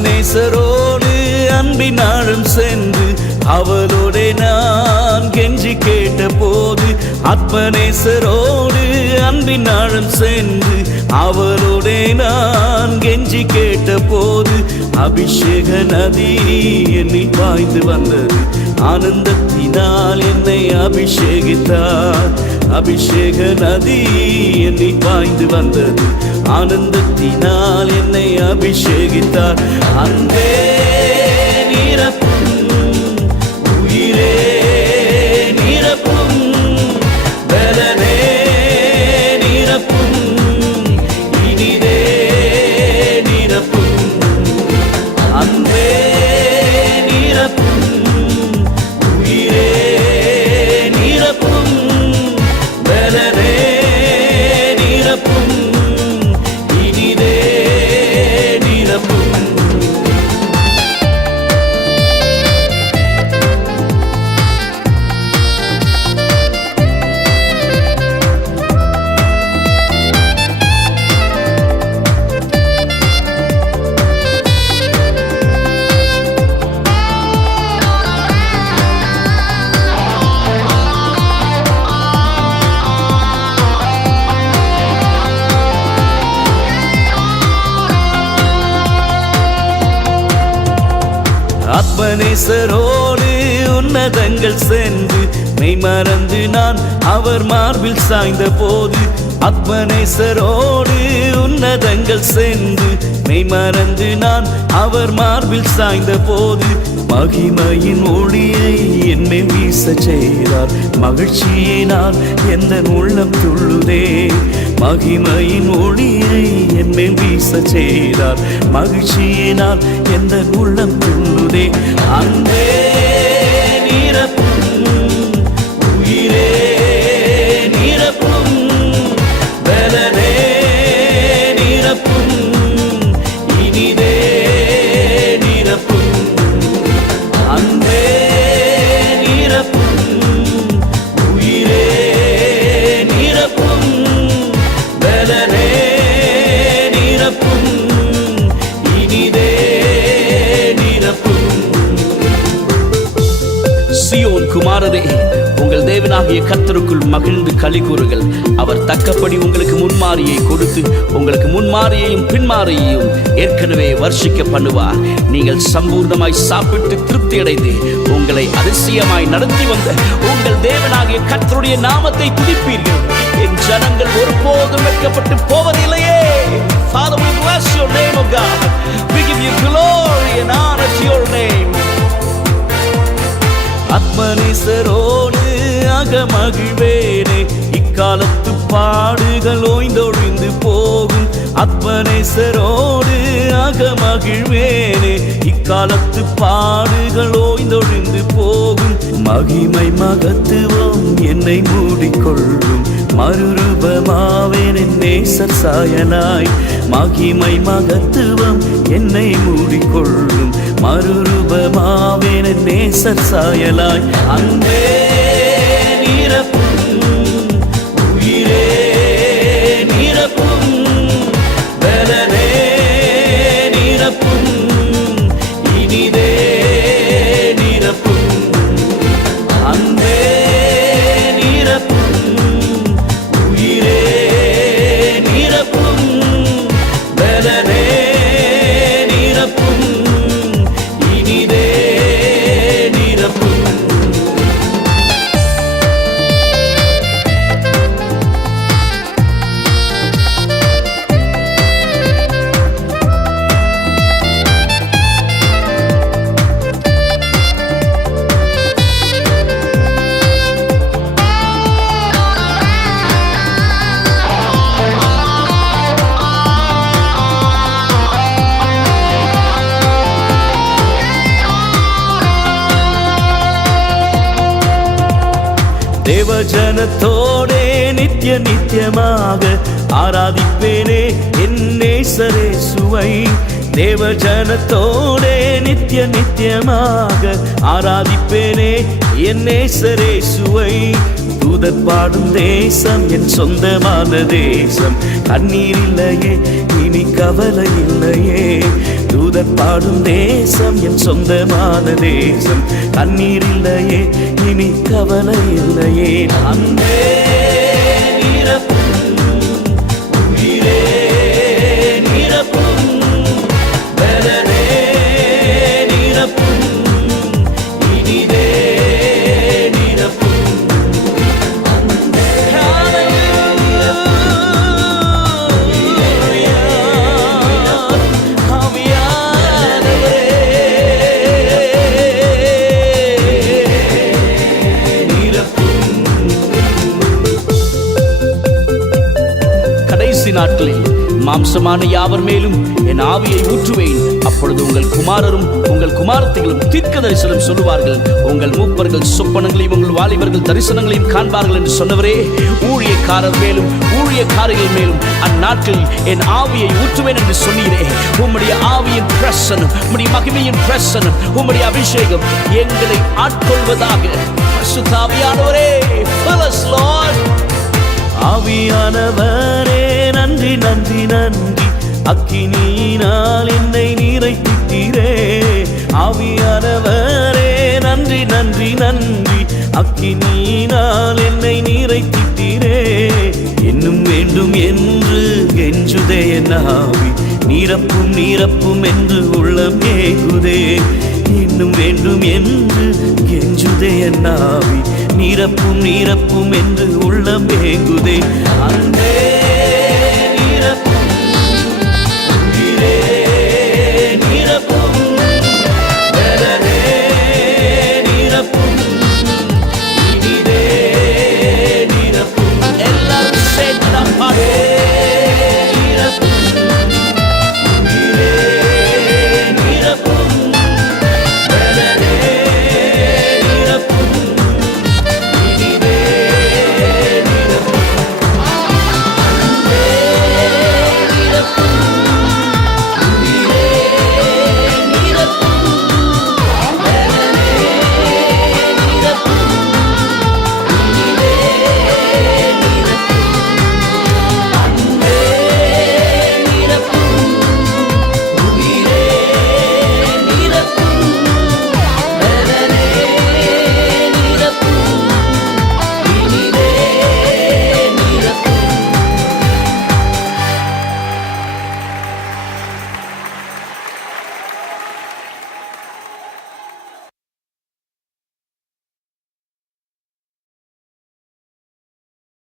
ஆத்மநேசரோடு அன்பினாலும் சென்று அவளோட நான் கெஞ்சி கேட்ட போது, ஆத்மநேசரோடு அன்பினாலும் சென்று அவளோட நான் கெஞ்சி கேட்ட போது, அபிஷேக நதி என்னில் பாய்ந்து வந்தது, ஆனந்தத்தினால் என்னை அபிஷேகித்தார். அபிஷேக நதி என்னில் பாய்ந்து வந்தது, ஆனந்தத்தினால் என்னை அபிஷேகித்தார். அன்பே நிரப்பும், உயிரே நிரப்பும், பலனே நிரப்பும், இனிதே நிரப்பும். அன்பே நிரப்பும், உயிரே நிரப்பும், பலனே நிரப்பும், இனிதே நிரப்பும். ஆத்மநேசரோடு உன்னதங்கள் சென்று மெய்மறந்து நான் அவர் மார்பில் சாய்ந்த போது, ஆத்மநேசரோடு உன்னதங்கள் சென்று மெய்மறந்து நான் அவர் மார்பில் சாய்ந்த போது, மகிமையின் ஒளியை என்மேல் வீச செய்தார். மகிழ்ச்சியினால் எந்த உள்ளம் துள்ளுதே, மகிமையின் ஒளியை என்மேல் வீச செய்தார். மகிழ்ச்சியினால் எந்த உள்ளம் துள்ளுதே. அன்பே நிரப்பும், உயிரே நிரப்பும், பலனே நிரப்பும், இனிதே நிரப்பும். அன்பே நிரப்பும், உயிரே நிரப்பும், பலனே நிரப்பும், இனிதே நிரப்பும். சீயோன் குமாரரே, உங்கள் தேவனாகிய கர்த்தருக்குள் மகிழ்ந்து களி கூறுங்கள். அவர் தக்கபடி உங்களுக்கு முன்மாரியை கொடுத்து உங்களுக்கு முன்மாரியையும் பின்மாரியையும் ஏற்கனவே வர்ஷிக்க பண்ணுவார். நீங்கள் சம்பூர்ணமாய் சாப்பிட்டு திருப்தி அடைந்து உங்களை அதிசயமாய் நடத்தி வந்த உங்கள் தேவனாகிய கர்த்தருடைய நாமத்தை துதிப்பீர்கள். என் ஜனங்கள் ஒருபோதும் வெட்கப்பட்டு போவதில்லையே. Father, we bless your name, O God. We give you glory and honor to your name. ஆத்மநேசரோடு அகமகிழ்வேனே, இக்காலத்து பாடுகள் ஓய்ந்தொழிந்து போகும். ஆத்மநேசரோடு அகமகிழ்வேனே, இக்காலத்து பாடுகள் ஓய்ந்தொழிந்து போகும். மகிமை மகத்துவம் என்னை மூடிக்கொள்ளும், மறுரூபமாவேன் என் நேசர் சாயலாய். மகிமை மகத்துவம் என்னை மூடிக்கொள்ளும், மறுரூபமாவேன் என் நேசர் சாயலாய். அன்பே நிரப்பும், உயிரே நிரப்பும், பலனே நிரப்பும், இனிதே நிரப்பும். அன்பே நிரப்பும், உயிரே நிரப்பும், பலனே நிரப்பும், இனிதே நிரப்பும். தேவஜனத்தோடே நித்திய நித்தியமாக ஆராதிப்பேனே என் நேசரே சுவை. தேவஜனத்தோடே நித்திய நித்தியமாக ஆராதிப்பேனே என் நேசரே சுவை. தூதர் பாடும் தேசம் என் சொந்தமான தேசம். கண்ணீர் இல்லையே இனி கவலை இல்லையே. தூதர் பாடும் தேசம் என் சொந்தமான தேசம். கண்ணீர் இல்லையே இனி கவலை இல்லையே. அன்பே நிரப்பும், உயிரே நிரப்பும், பலனே நிரப்பும், இனிதே நிரப்பும். கடைசி நாட்களில் மாம்சமான யாவர் மேலும் என் ஆவியை ஊற்றுவேன். அப்பொழுது உங்கள் குமாரரும் உங்கள் குமாரத்திகளும் தீர்க்க தரிசனம் சொல்லுவார்கள். உங்கள் மூப்பர்கள் சொப்பனங்களையும் உங்கள் வாலிபர்கள் தரிசனங்களையும் காண்பார்கள் என்று சொன்னவரே, ஊழியக்காரர் மேலும் ஊழியக்காரிகள் மேலும் அந்நாட்களில் என் ஆவியை ஊற்றுவேன் என்று சொன்னீரே. உம்முடைய ஆவியின் பிரசன்னம், உம்முடைய மகிமையின் பிரசன்னம், உம்முடைய அபிஷேகம் எங்களை ஆட்கொள்வதாக. பரிசுத்த ஆவியானவரே, fill us, Lord. ஆவியானவரே நன்றி நன்றி நன்றி, அக்கினியினால் என்னை நிறைத்திட்டீரே. ஆவியானவரே நன்றி நன்றி நன்றி, அக்கினியினால் என்னை நிறைத்திட்டீரே. இன்னும் வேண்டும் என்று கெஞ்சுதே என் ஆவி, நிரப்பும் நிரப்பும் என்று உள்ளம் ஏங்குதே. இன்னும் வேண்டும் என்று கெஞ்சுதே என் ஆவி, நிரப்பும் நிரப்பும் என்று உள்ளம் ஏங்குதே. அன்பே